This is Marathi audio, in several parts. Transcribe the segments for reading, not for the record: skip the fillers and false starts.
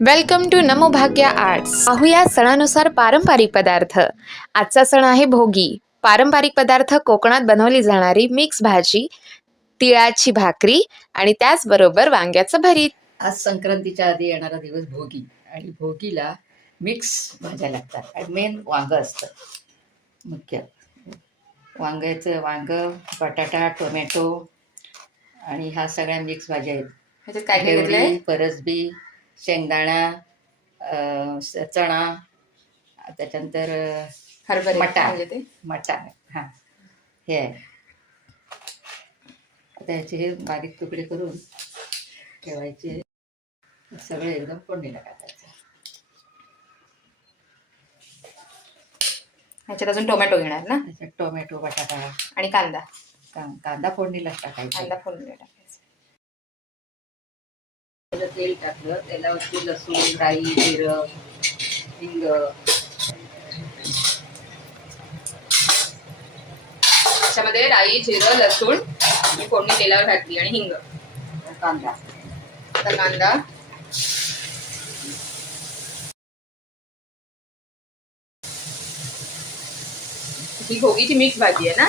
वेलकम टू नमो भाग्य आर्ट्स. पाहूया सणानुसार पारंपरिक पदार्थ. आजचा सण आहे भोगी. पारंपरिक पदार्थ कोकणात बनवली जाणारी मिक्स भाजी, तिळाची भाकरी आणि त्याचबरोबर वांग्याचं भरीत. आज संक्रांतीच्या आधी येणारा दिवस भोगी आणि भोगीला मिक्स भाज्या लागतात आणि मेन वांगं असतं मुख्य. वांग, बटाटा, टोमॅटो आणि ह्या सगळ्या मिक्स भाज्या आहेत. ह्याच्यात काय काय घेतलंय? घेवडी, परसबी, शेंगदाणा, चणा, त्याच्यानंतर हरभरे मटार. म्हणजे ते मटार हां हे आहे. आता ह्याचे हे बारीक तुकडे करून ठेवायचे. सगळे एकदम फोडणीला टाकायचं. ह्याच्यात अजून टोमॅटो घेणार ना त्याच्यात टोमॅटो, बटाटा आणि कांदा. कांदा फोडणीला टाकायचा. कांदा फोडणीला टाकायचा. तेल टाकलं, तेलावरती लसूण, राई, जिरं, हिंग, त्याच्यामध्ये राई, जिरं, लसूण ही फोडणी तेलावर घातली आणि हिंग, कांदा. आता कांदा, ही भोगीची मिक्स भाजी आहे ना.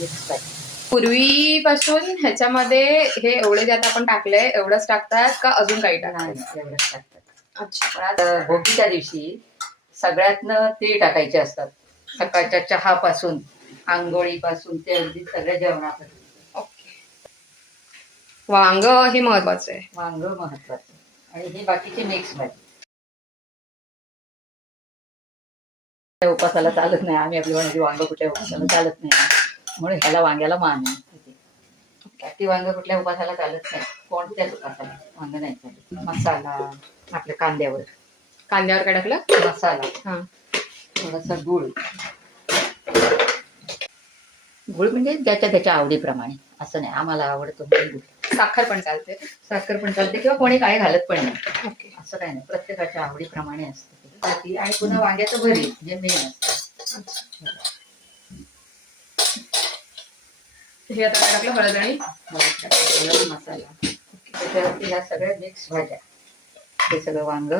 मिक्स भाजी. पूर्वीपासून ह्याच्यामध्ये हे एवढे जे आता आपण टाकलंय एवढंच टाकतात का अजून काही टाकतात? एवढंच टाकतात. अच्छा. पण आता भोगीच्या दिवशी सगळ्यातनं तीळ टाकायचे असतात. सकाळच्या चहापासून, आंघोळीपासून ते अगदी सगळ्या जेवणापर्यंत. ओके. वांग हे महत्वाचं आहे. वांग महत्वाचं आणि ही बाकीची मिक्स भाजी. उपासाला चालत नाही. आम्ही आपली म्हणजे वांग कुठल्या उपासाला चालत नाही म्हणून ह्याला वांग्याला मान आहे. ती वांग कुठल्या उपासाला चालत नाही. कोणत्याच उपासाला वांग नाही चालत. मसाला आपल्या कांद्यावर काय टाकलं? मसाला, हा. थोडासा गुळ. गुळ म्हणजे त्याच्या आवडीप्रमाणे. असं नाही आम्हाला आवडतो म्हणून गुळ. साखर पण चालते. साखर पण चालते किंवा कोणी काही घालत पण नाही. ओके. असं काही नाही, प्रत्येकाच्या आवडीप्रमाणे असते. आणि पुन्हा वांग्याचं भरीत जे मेन असतं. हे आता काय टाकलं? हळद आणि हळद, मसाला. त्याच्यावरती ह्या सगळ्या मिक्स भाज्या. हे सगळं वांग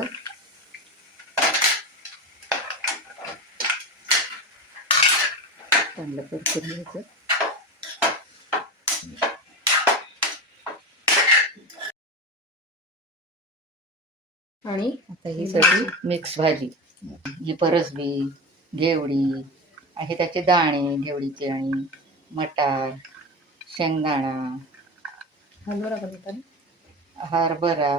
चांगलं परतून घ्यायचं. आणि आता ही सगळी मिक्स भाजी. ही परसबी, घेवडी आहे, त्याचे दाणे घेवडीचे आणि मटार, शेंगदाणा, हरभरा पण होता ना? हरभरा